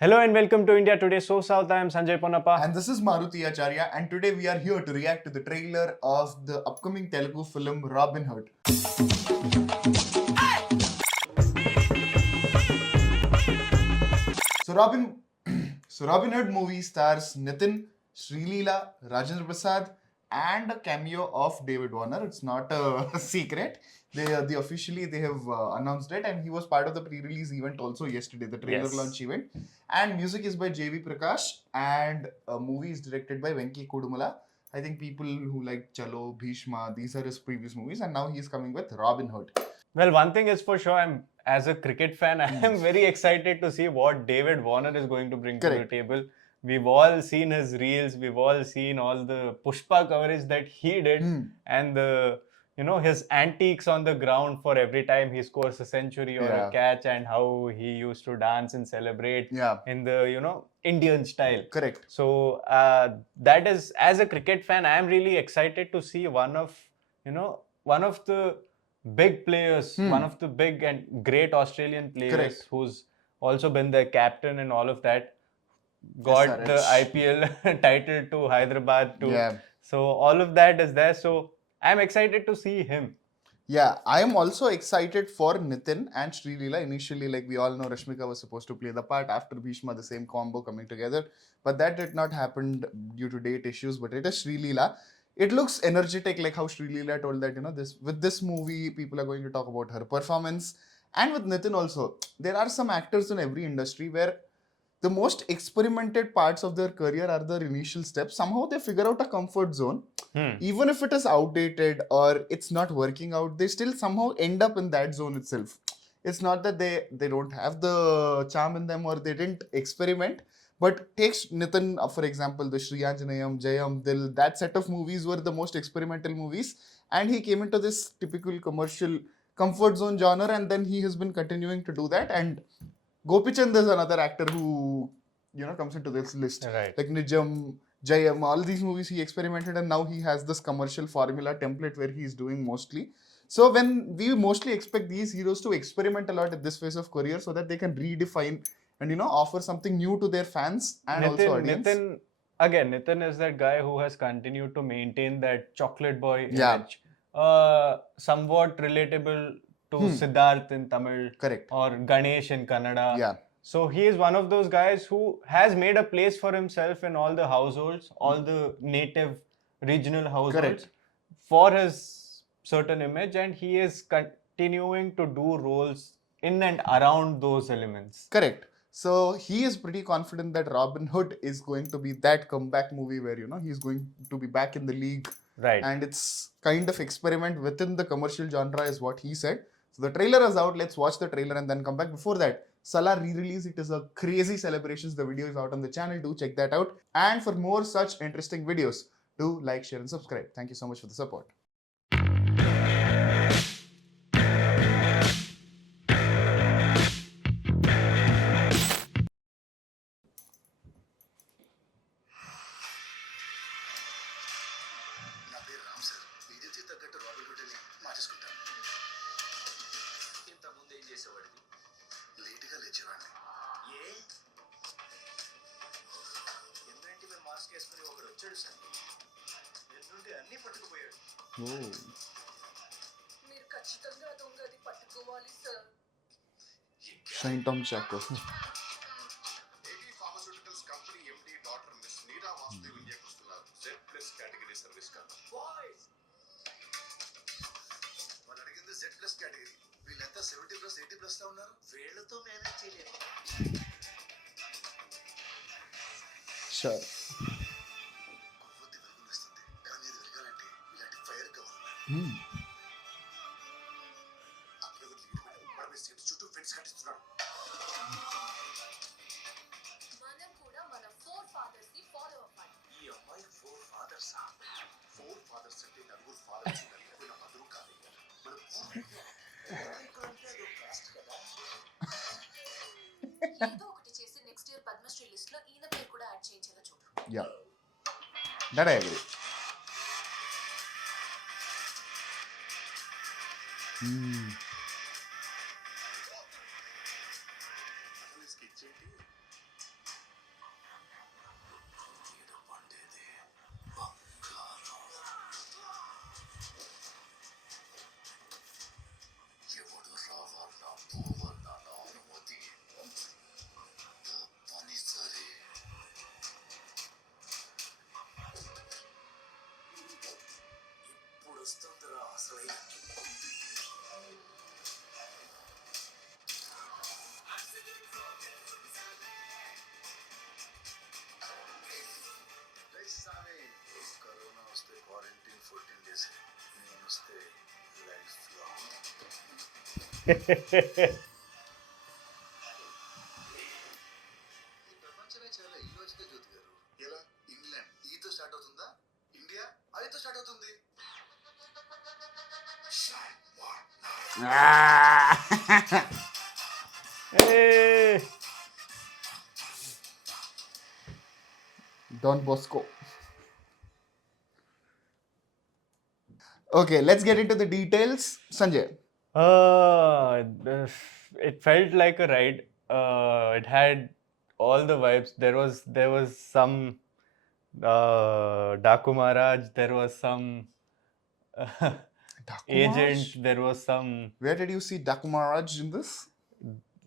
Hello and welcome to India Today SoSouth. I am Sanjay Ponappa. And this is Maruti Acharya, and today we are here to react to the trailer of the upcoming Telugu film Robinhood. So Robinhood movie stars Nithiin, Sreeleela, Rajendra Prasad, and a cameo of David Warner. It's not a secret. They officially they have announced it, and he was part of the pre-release event also yesterday, the trailer launch event. And music is by Prakash, and a movie is directed by Venky Kudumula. I think people who like Chalo, Bhishma, these are his previous movies, and now he's coming with Robinhood. Well, one thing is for sure, as a cricket fan, I am very excited to see what David Warner is going to bring to the table. We've all seen his reels, we've all seen all the Pushpa coverage that he did, and his antiques on the ground for every time he scores a century or a catch, and how he used to dance and celebrate in the Indian style. Correct. So that is, as a cricket fan, I am really excited to see one of the big players, one of the big and great Australian players who's also been the captain and all of that, got the IPL title to Hyderabad too. So all of that is there. So I'm excited to see him. Yeah, I am also excited for Nithiin and Sreeleela. Initially, like we all know, Rashmika was supposed to play the part after Bhishma, the same combo coming together. But that did not happen due to date issues. But it is Sreeleela. It looks energetic, like how Sreeleela told that, with this movie, people are going to talk about her performance. And with Nithiin also, there are some actors in every industry where the most experimented parts of their career are their initial steps. Somehow they figure out a comfort zone. Even if it is outdated or it's not working out, they still somehow end up in that zone itself. It's not that they don't have the charm in them or they didn't experiment. But take Nithiin, for example, the Shriyanjanayam, Jayam, Dil, that set of movies were the most experimental movies. And he came into this typical commercial comfort zone genre, and then he has been continuing to do that. And Gopichand is another actor who, comes into this list. Right. Like Nijam, Jayam, all these movies he experimented, and now he has this commercial formula template where he is doing mostly. So when we mostly expect these heroes to experiment a lot at this phase of career so that they can redefine and offer something new to their fans and also audience. Nithiin is that guy who has continued to maintain that chocolate boy image. Somewhat relatable to Siddharth in Tamil. Correct. Or Ganesh in Kannada. Yeah. So he is one of those guys who has made a place for himself in all the households, all the native regional households, for his certain image, and he is continuing to do roles in and around those elements. Correct. So he is pretty confident that Robinhood is going to be that comeback movie where he's going to be back in the league. Right. And it's kind of experiment within the commercial genre is what he said. So the trailer is out. Let's watch the trailer and then come back. Before that, Salah re-release. It is a crazy celebrations. The video is out on the channel. Do check that out. And for more such interesting videos, do like, share and subscribe. Thank you so much for the support. తగ్గట్టు Robin Hood మార్చేసుకుంటాను. ఇంతకుముందు ఏం చేసేవాడివి? లేటుగా లేచేవాడిని. ఏ ఎందుకంటే మీరు mask వేసుకుని ఒకడు వచ్చాడు sir, ఎందుకంటే అన్నీ పట్టుకుపోయాడు. మీరు ఖచ్చితంగా దొంగది పట్టుకోవాలి sir. Shine Tom Chaco. Z+ category. వీళ్ళంతా 70+, 80+ లా ఉన్నారు. వీళ్ళతో మేనేజ్ చేయలేము. Sure. కొవ్వొత్తి వెలుగునిస్తుంది, కానీ ఇది వెలగాలంటే ఇలాంటి ఫైర్ కావాలి. అక్కడ మన సీట్ చుట్టూ ఫెన్స్ కట్టిస్తున్నాడు. మనం కూడా మన 4 ఫాదర్స్ ని ఫాలో అవ్వాలి. ఈ అమ్మాయి 4 ఫాదర్స్ అంటే నలుగురు ఫాదర్స్ కలిపి నాకు అదురు కాదు. ఏదో ఒకటి చేసి నెక్స్ట్ ఇయర్ పద్మశ్రీ లిస్ట్ లో ఈయన పేరు కూడా యాడ్ చేయించేలా చూడు. Yeah, that I agree. ఈ ప్రపంచమే చాలా ఇల్లాజికల్ జ్యోతి గారు. ఎలా? ఇంగ్లాండ్ ఈతో స్టార్ట్ అవుతుందా? ఇండియా ఐతో స్టార్ట్ అవుతుంది. Hey. Don Bosco. Okay, let's get into the details. Sanjay. It felt like a ride. It had all the vibes. There was some Daku Maharaj. There was some agent. There was some Where did you see Daku Maharaj in this?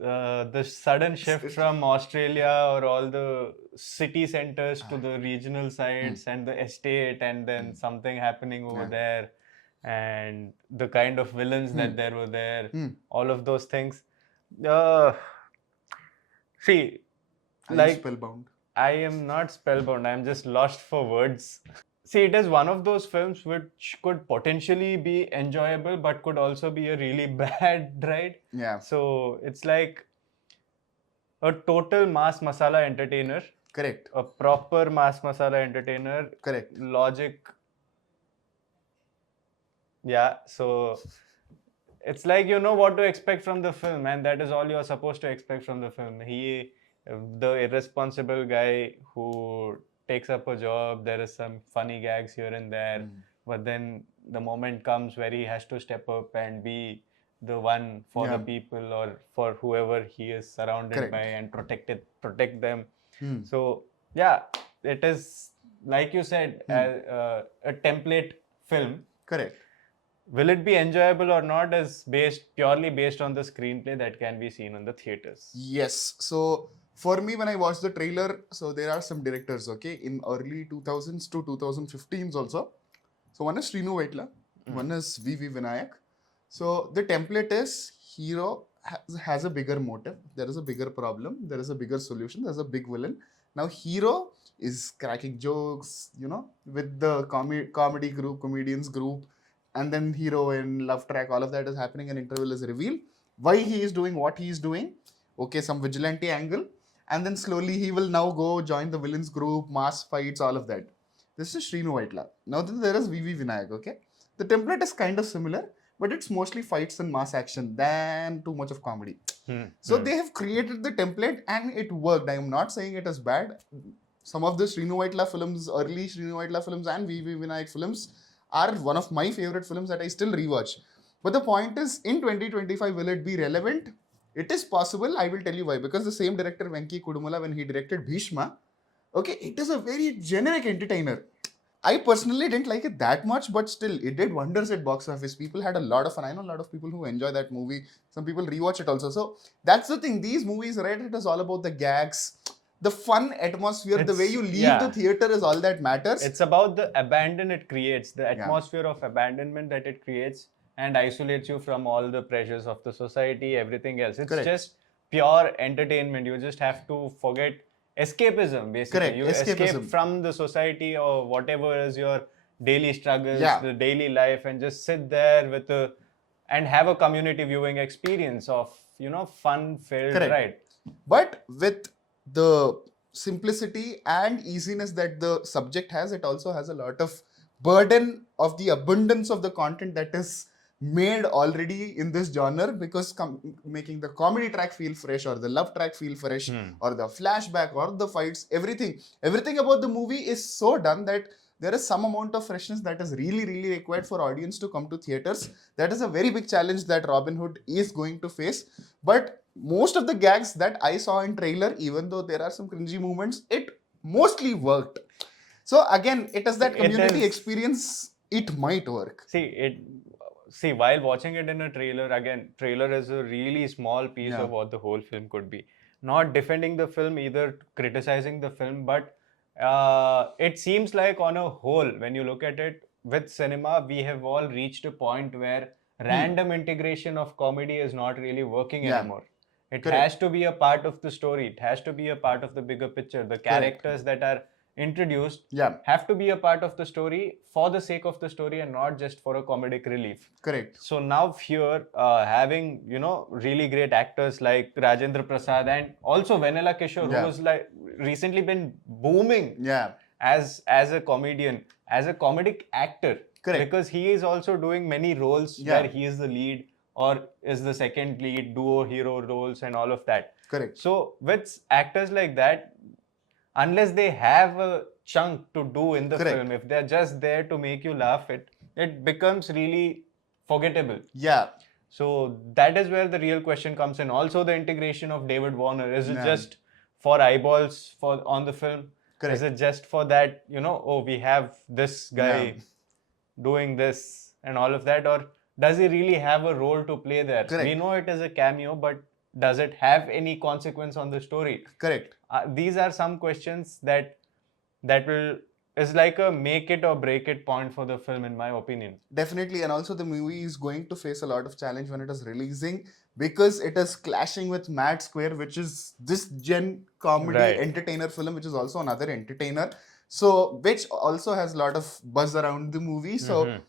the sudden shift from Australia or all the city centers to the regional sites and the estate, and then something happening over there, and the kind of villains that there were there, all of those things. See, Are you like spellbound? I am not spellbound. I'm just lost for words. See, it is one of those films which could potentially be enjoyable, but could also be a really bad ride. Yeah. So it's like a total mass masala entertainer, Correct. a proper mass masala entertainer. Correct. Logic. Yeah. So it's like you know what to expect from the film, and that is all you're supposed to expect from the film. The irresponsible guy who takes up a job, there is some funny gags here and there, but then the moment comes where he has to step up and be the one for the people or for whoever he is surrounded by and protect them. So yeah, it is like you said, a template film. Correct. Will it be enjoyable or not is purely based on the screenplay that can be seen in the theaters. Yes. So for me, when I watched the trailer, so there are some directors, okay, in early 2000s to 2015s also. So one is Srinu Vaitla, one is V.V. Vinayak. So the template is hero has a bigger motive, there is a bigger problem, there is a bigger solution, there's a big villain. Now hero is cracking jokes, you know, with the comedy group, comedians group, and then heroine, love track, all of that is happening, and interval is revealed. Why he is doing what he is doing, okay, some vigilante angle, and then slowly he will now go join the villains group, mass fights, all of that. This is Srinu Vaitla. Now then there is V.V. Vinayak, okay? The template is kind of similar, but it's mostly fights and mass action than too much of comedy. So they have created the template and it worked. I am not saying it is bad. Some of the Srinu Vaitla films, early Srinu Vaitla films and V.V. Vinayak films are one of my favorite films that I still rewatch. But the point is, in 2025, will it be relevant? It is possible. I will tell you why. Because the same director, Venky Kudumula, when he directed Bhishma, okay, it is a very generic entertainer. I personally didn't like it that much, but still, it did wonders at box office. People had a lot of fun. I know a lot of people who enjoy that movie. Some people rewatch it also. So that's the thing. These movies, right? It is all about the gags, the fun atmosphere, the way you leave the theater is all that matters. It's about the abandon it creates, the atmosphere of abandonment that it creates and isolates you from all the pressures of the society, everything else. It's just pure entertainment. You just have to forget escapism, basically. You escape from the society or whatever is your daily struggles, the daily life, and just sit there with and have a community viewing experience of, you know, fun-filled ride. But with the simplicity and easiness that the subject has, it also has a lot of burden of the abundance of the content that is made already in this genre, because making the comedy track feel fresh or the love track feel fresh or the flashback or the fights, everything about the movie is so done that there is some amount of freshness that is really required for audience to come to theaters. That is a very big challenge that Robinhood is going to face. But most of the gags that I saw in trailer, even though there are some cringy moments, it mostly worked. So again, it is that community experience. It might work. See, while watching it in a trailer, again, trailer is a really small piece of what the whole film could be. Not defending the film, either criticizing the film, but it seems like on a whole, when you look at it, with cinema, we have all reached a point where random integration of comedy is not really working anymore. It has to be a part of the story. It has to be a part of the bigger picture. The characters that are introduced Yeah, have to be a part of the story for the sake of the story and not just for a comedic relief. correct. So now here, having really great actors like Rajendra Prasad and also Vanilla Kishore, Yeah. who's like recently been booming Yeah, as a comedian, as a comedic actor. Correct. Because he is also doing many roles Yeah. where he is the lead or is the second lead, duo hero roles and all of that. correct. So with actors like that, unless they have a chunk to do in the Correct. film, if they're just there to make you laugh, it becomes really forgettable. Yeah, So that is where the real question comes in. Also, the integration of David Warner, is it Yeah. just for eyeballs on the film? Correct. Is it just for that, oh, we have this guy Yeah. doing this and all of that, or does he really have a role to play there? Correct. We know it is a cameo, but does it have any consequence on the story? correct. These are some questions that will is like a make it or break it point for the film, in my opinion. Definitely, and also the movie is going to face a lot of challenge when it is releasing because it is clashing with Mad Square, which is this gen comedy Right. entertainer film, which is also another entertainer. So, which also has a lot of buzz around the movie. So, Mhm.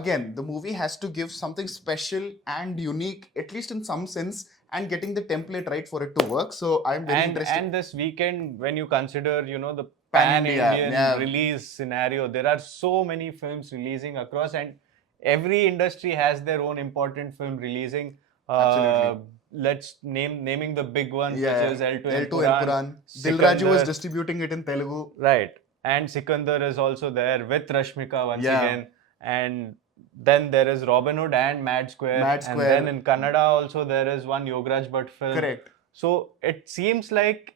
again, the movie has to give something special and unique, at least in some sense, and getting the template right for it to work. So, I'm very interested. And this weekend, when you consider, the Pan-India, pan-Indian yeah. release scenario, there are so many films releasing across, and every industry has their own important film releasing. Absolutely. Let's naming the big ones, Yeah, which is L2 L2 and Puran. Dilraju was distributing it in Telugu. Right. And Sikandar is also there with Rashmika once Yeah. again. And then there is Robinhood and Mad Square. Mad And Square. then in Kannada also there is one Yograj Bhatt film. Correct. So it seems like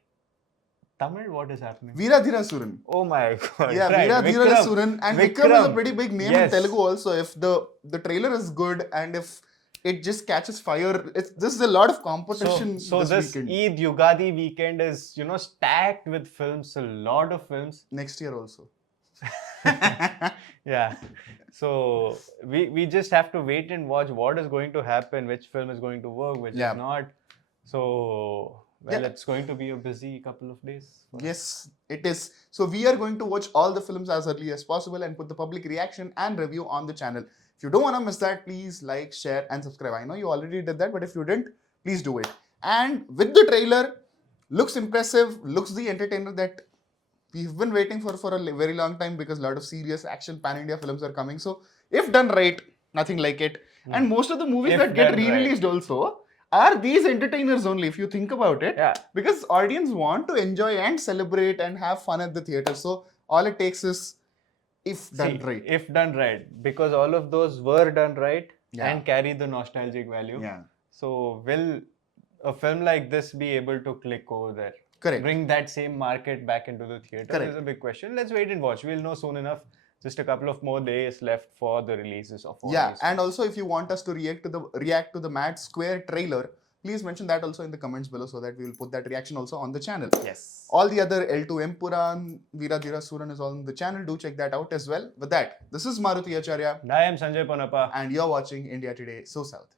Tamil, what is happening? Veeradhira Suran. Oh my god. Yeah, right. Veeradhira Suran. And Vikram is a pretty big name in Yes. Telugu also. If the trailer is good and if it just catches fire, this is a lot of competition So this this weekend. Eid Yugadi weekend is, stacked with films, a lot of films. Next year also. Yeah. So we just have to wait and watch what is going to happen, which film is going to work, which Yeah. is not. So Yeah. it's going to be a busy couple of days. Yes, it is. So we are going to watch all the films as early as possible and put the public reaction and review on the channel. If you don't want to miss that, please like, share and subscribe. I know you already did that, but if you didn't, please do it. And with the trailer, looks impressive, looks the entertainer that we've been waiting for a very long time because a lot of serious action pan-India films are coming. So if done right, nothing like it. And most of the movies If that get done right. re-released also are these entertainers only, if you think about it. Yeah. Because audience want to enjoy and celebrate and have fun at the theater. So all it takes is if done See, right. If done right, because all of those were done right Yeah. and carry the nostalgic value. Yeah. So will a film like this be able to click over there? Correct. Bring that same market back into the theater Correct. is a big question. Let's wait and watch. We'll know soon enough. Just a couple of more days left for the releases of all Yeah, these. and also if you want us to react to the Mad Square trailer, please mention that also in the comments below so that we will put that reaction also on the channel. Yes. All the other L2 Empuran, Veeradhira Suran is all on the channel. Do check that out as well. With that, this is Maruti Acharya I am Sanjay Ponappa. and you're watching India Today, SoSouth.